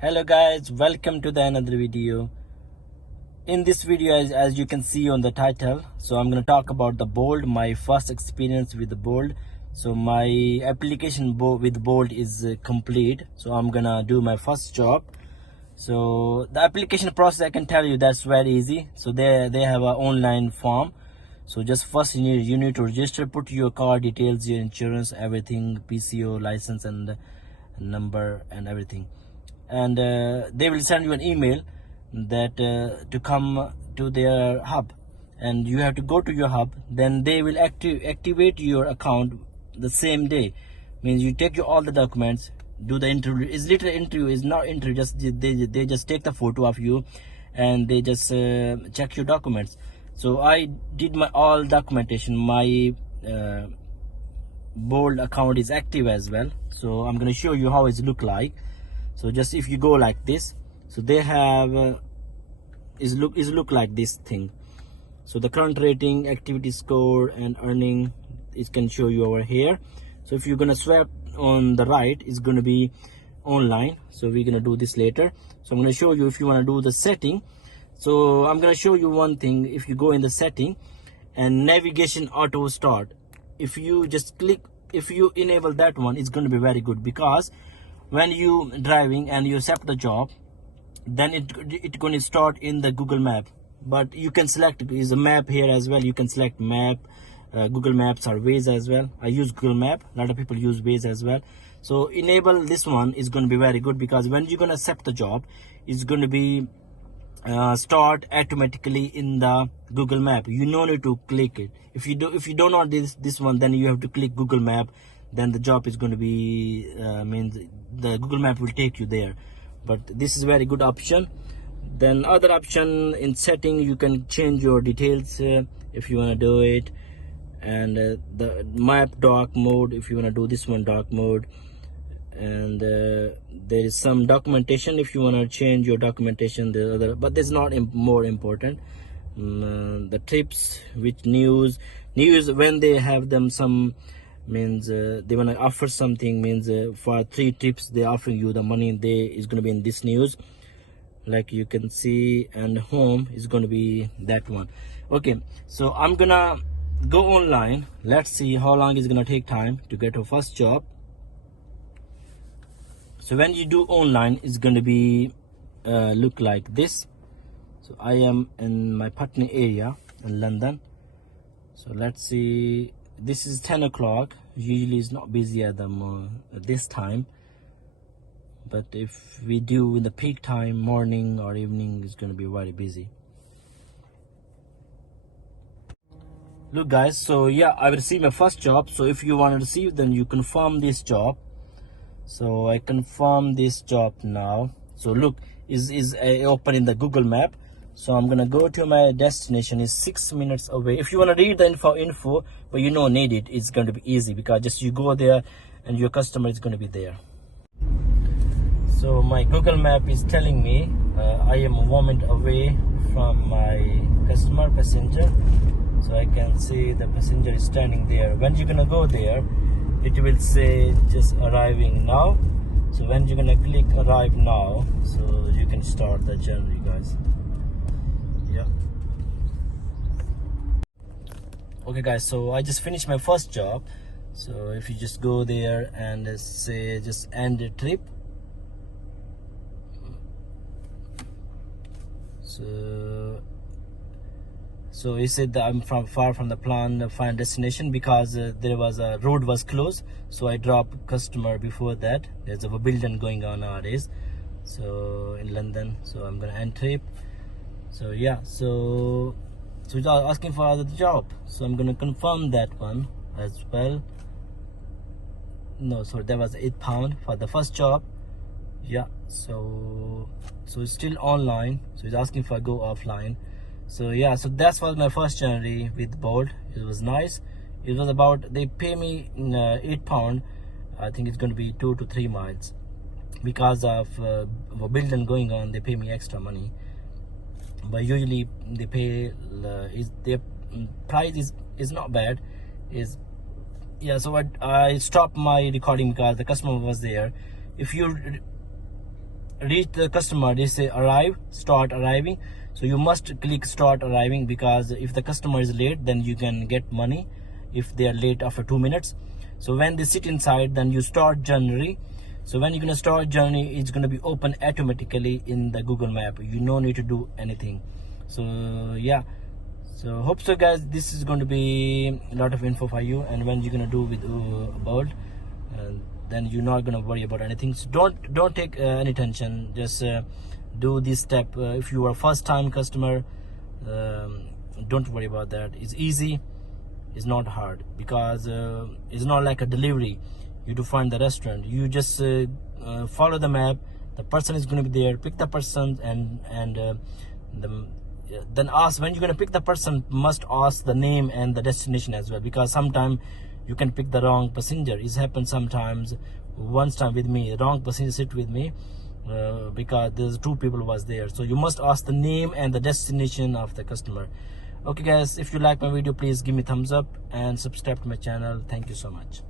Hello guys, welcome to the another video. In this video, as you can see on the title, so I'm going to talk about the Bolt, my first experience with the Bolt. So my application with Bolt is complete, so I'm gonna do my first job. So the application process, I can tell you, that's very easy. So they have an online form. So just first you need to register, put your car details, your insurance, everything, PCO license and number and everything, and they will send you an email that to come to their hub, and you have to go to your hub. Then they will activate your account the same day. Means you take your all the documents, do the interview. Is literally interview, is not interview, just they just take the photo of you and they just check your documents. So I did my all documentation. My Bolt account is active as well, so I'm going to show you how it look like. So just if you go like this, so they have is look like this thing. So the current rating, activity score and earning, it can show you over here. So if you're gonna swipe on the right, it's gonna be online. So we're gonna do this later. So I'm gonna show you if you want to do the setting. So I'm gonna show you one thing. If you go in the setting and navigation auto start, if you just click, if you enable that one, it's going to be very good, because when you driving and you accept the job, then it going to start in the Google Map. But you can select is a map here as well. You can select map, Google Maps or Waze as well. I use Google Map, a lot of people use Waze as well. So enable this one is going to be very good, because when you're going to accept the job, it's going to be start automatically in the Google Map. You no need to click it. If you don't know this one, then you have to click Google Map. Then the job is going to be means the Google Map will take you there. But this is very good option. Then other option in setting, you can change your details if you want to do it, and the map dark mode, if you want to do this one dark mode. And there is some documentation if you want to change your documentation, the other, but this is not more important. The tips with news when they have them, some means they want to offer something, means for 3 tips they offering you the money, they is going to be in this news, like you can see. And home is going to be that one. Okay, so I'm gonna go online. Let's see how long it's gonna take time to get your first job. So when you do online, it's going to be look like this. So I am in my Putney area in London. So let's see, this is 10 o'clock. Usually it's not busy at this time, but if we do in the peak time, morning or evening, it's going to be very busy. Look guys, so yeah, I received my first job. So if you want to receive, then you confirm this job. So I confirm this job now. So look, is open in the Google Map. So I'm gonna go to my destination. Is 6 minutes away. If you want to read the info, but you don't need it, it's going to be easy, because just you go there and your customer is going to be there. So my Google Map is telling me I am 1 minute away from my passenger. So I can see the passenger is standing there. When you're gonna go there, it will say just arriving now. So when you're gonna click arrive now, so you can start the journey, guys. Yeah. Okay guys, so I just finished my first job. So if you just go there and say just end the trip, so he said that I'm far from the planned final destination, because there was a road was closed. So I dropped customer before that. There's a building going on nowadays, so in London. So I'm gonna end trip. So yeah, so he's asking for other job. So I'm gonna confirm that one as well. No, sorry, that was £8 for the first job. Yeah, so it's still online. So he's asking for go offline. So yeah, so that was my first journey with Bolt. It was nice. It was about, they pay me £8. I think it's going to be 2 to 3 miles, because of a building going on. They pay me extra money, but usually they pay their price is not bad. Is yeah. So I stopped my recording because the customer was there. If you reach the customer, they say arrive, start arriving. So you must click start arriving, because if the customer is late, then you can get money if they are late after 2 minutes. So when they sit inside, then you start journey. So when you're gonna start journey, it's gonna be open automatically in the Google Map. You no need to do anything. So yeah, so hope so guys, this is going to be a lot of info for you. And when you're gonna do with Bolt, then you're not gonna worry about anything. So don't take any tension. Just do this step. If you are first time customer, don't worry about that. It's easy, it's not hard, because it's not like a delivery. You to find the restaurant, you just follow the map. The person is going to be there, pick the person, and then ask. When you're going to pick the person, must ask the name and the destination as well, because sometimes you can pick the wrong passenger. It's happened sometimes. Once time with me, wrong passenger sit with me, because there's 2 people was there. So you must ask the name and the destination of the customer. Okay guys, if you like my video, please give me thumbs up and subscribe to my channel. Thank you so much.